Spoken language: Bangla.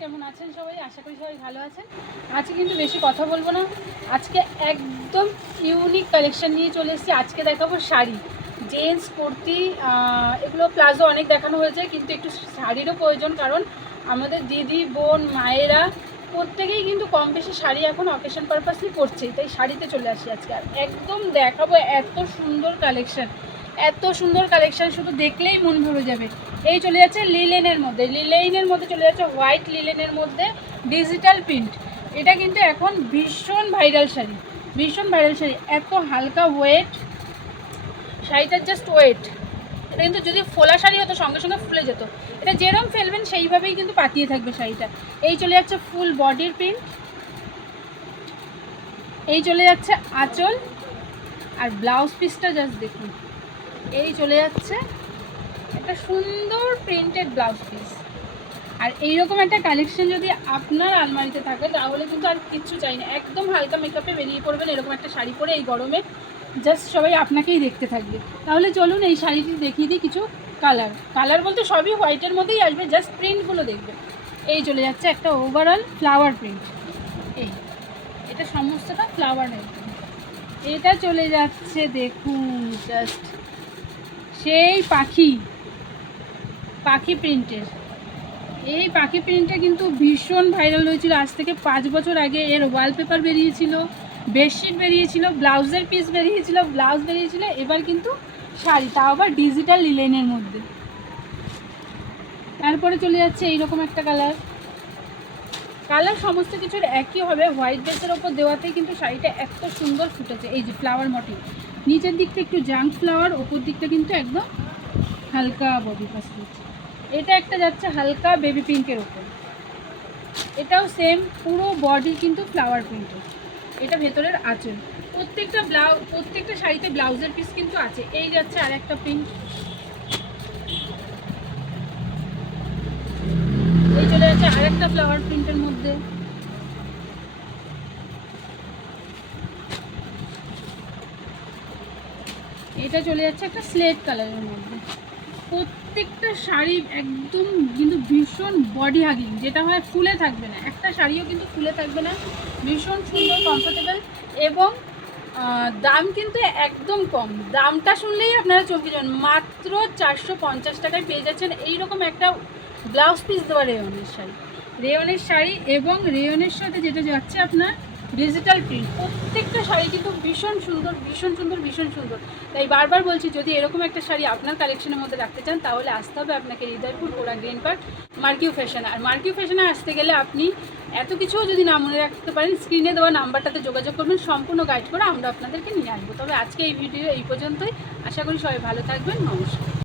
আশা করি সবাই ভালো আছেন। আজকে কিন্তু বেশি কথা বলব না। আজকে একদম ইউনিক কালেকশন নিয়ে চলে এসেছি। আজকে দেখাবো শাড়ি। জেন্টস কুর্তি এগুলো প্লাজো অনেক দেখানো হয়েছে, কিন্তু একটু শাড়িরও প্রয়োজন, কারণ আমাদের দিদি, বোন, মায়েরা প্রত্যেকেই কিন্তু কম বেশি শাড়ি এখন অকেশন পারপাসলি পরছেই তাই শাড়িতে চলে আসি আজকে। আর একদম দেখাবো এত সুন্দর কালেকশন এত সুন্দর কালেকশন শুধু দেখলেই মন ভরে যাবে। এই চলে যাচ্ছে লিলেনের মধ্যে। লিলেনের মধ্যে চলে যাচ্ছে হোয়াইট লিলেনের মধ্যে ডিজিটাল প্রিন্ট এটা কিন্তু এখন ভীষণ ভাইরাল শাড়ি। ভীষণ ভাইরাল শাড়ি। এত হালকা ওয়েট শাড়িটার জাস্ট ওয়েট এটা কিন্তু যদি ফোলা শাড়ি হতো, সঙ্গে সঙ্গে ফুলে যেত। এটা যেরম ফেলবেন, সেইভাবেই কিন্তু পাতিয়ে থাকবে শাড়িটা। এই চলে যাচ্ছে ফুল বডির প্রিন্ট এই চলে যাচ্ছে আঁচল। আর ব্লাউজ পিসটা জাস্ট দেখুন। এই চলে যাচ্ছে একটা সুন্দর প্রিন্টেড ব্লাউজ পিস আর এইরকম একটা কালেকশন যদি আপনার আলমারিতে থাকে, তাহলে কিন্তু আর কিচ্ছু চাই না। একদম হালকা মেকআপে বেরিয়ে পড়বেন, এরকম একটা শাড়ি পরে এই গরমে জাস্ট সবাই আপনাকেই দেখতে থাকবে। তাহলে চলুন এই শাড়িটি দেখিয়ে দিই কিছু কালার কালার বলতে সবই হোয়াইটের মধ্যেই আসবে জাস্ট প্রিন্টগুলো দেখবে। এই চলে যাচ্ছে একটা ওভারঅল ফ্লাওয়ার প্রিন্ট এই, এটা সমস্তটা ফ্লাওয়ার এটা চলে যাচ্ছে, দেখুন জাস্ট সেই পাখি। পাখি প্রিন্টের এই পাখি প্রিন্টটা কিন্তু ভীষণ ভাইরাল হয়েছিল। আজ থেকে পাঁচ বছর আগে এর ওয়ালপেপার বেরিয়েছিল বেডশিট বেরিয়েছিল, ব্লাউজের পিস বেরিয়েছিল ব্লাউজ বেরিয়েছিল, এবার কিন্তু শাড়ি, তাও আবার ডিজিটাল লিলেনের মধ্যে। তারপরে চলে যাচ্ছে এইরকম একটা কালার কালার সমস্ত কিছুর একই হবে। হোয়াইট ড্রেসের ওপর দেওয়াতেই কিন্তু শাড়িটা এত সুন্দর ফুটেছে। এই যে ফ্লাওয়ার মটিভ নিচের দিকটা একটু জাঙ্ক ফ্লাওয়ার ওপর দিকটা কিন্তু একদম হালকা বডি পাসলিট এটা একটা যাচ্ছে হালকা বেবি পিঙ্কের ওপর এটাও সেম পুরো বডি কিন্তু ফ্লাওয়ার প্রিন্টের এটা ভেতরের আঁচল। প্রত্যেকটা ব্লাউজ প্রত্যেকটা শাড়িতে ব্লাউজের পিস কিন্তু আছে। এই যাচ্ছে আর একটা প্রিন্ট এই চলে যাচ্ছে আরেকটা ফ্লাওয়ার প্রিন্টের মধ্যে। এটা চলে যাচ্ছে একটা স্লেট কালারের মধ্যে। প্রত্যেকটা শাড়ি একদম কিন্তু ভীষণ বডি হাগিং যেটা হয় ফুলে থাকবে না। একটা শাড়িও কিন্তু ফুলে থাকবে না, ভীষণ সুন্দর কমফোর্টেবল এবং দাম কিন্তু একদম কম। দামটা শুনলেই আপনারা চমকে যাবেন। মাত্র চারশো পঞ্চাশ টাকায় পেয়ে যাচ্ছেন এইরকম একটা ব্লাউজ পিস দেওয়া রেয়নের শাড়ি। রেয়নের শাড়ি এবং রেয়নের সাথে যেটা যাচ্ছে আপনার ডিজিটাল প্রিন্ট প্রত্যেকটা শাড়ি কিন্তু ভীষণ সুন্দর ভীষণ সুন্দর ভীষণ সুন্দর। তাই বারবার বলছি, যদি এরকম একটা শাড়ি আপনার কালেকশনের মধ্যে রাখতে চান, তাহলে আসতে হবে আপনাকে হৃদয়পুর পোড়া গ্রিন পার্ক, মার্কিউ ফ্যাশন আর মার্কিউ ফ্যাশনে আসতে গেলে আপনি এত কিছুও যদি না মনে রাখতে পারেন স্ক্রিনে দেওয়া নাম্বারটাতে যোগাযোগ করবেন, সম্পূর্ণ গাইড করে আমরা আপনাদেরকে নিয়ে আসব। তবে আজকে এই ভিডিও এই পর্যন্তই। আশা করি সবাই ভালো থাকবেন। নমস্কার।